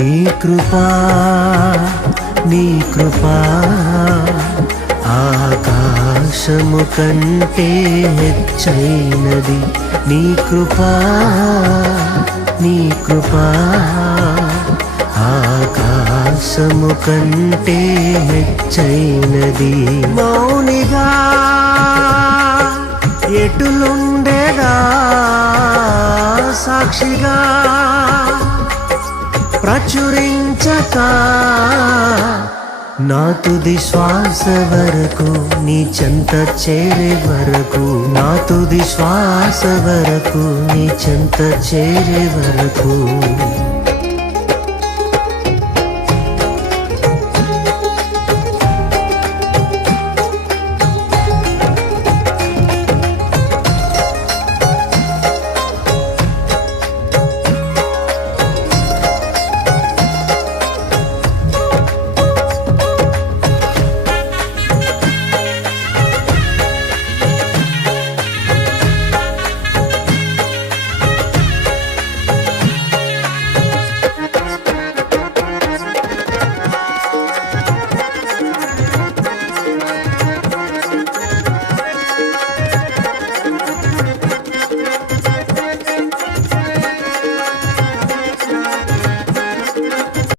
నీ కృపా నీ కృపా ఆకాశము కంటే హెచ్చైనది. నీ కృపా నీ కృపా ఆకాశము కంటే హెచ్చైనది. మౌనిగా ఎటులుండేగా సాక్షిగా ప్రచురించక నా తుది శ్వాస వరకు నీ చెంత చేరే వరకు, నా తుది శ్వాస వరకు నీ చెంత చేరే వరకు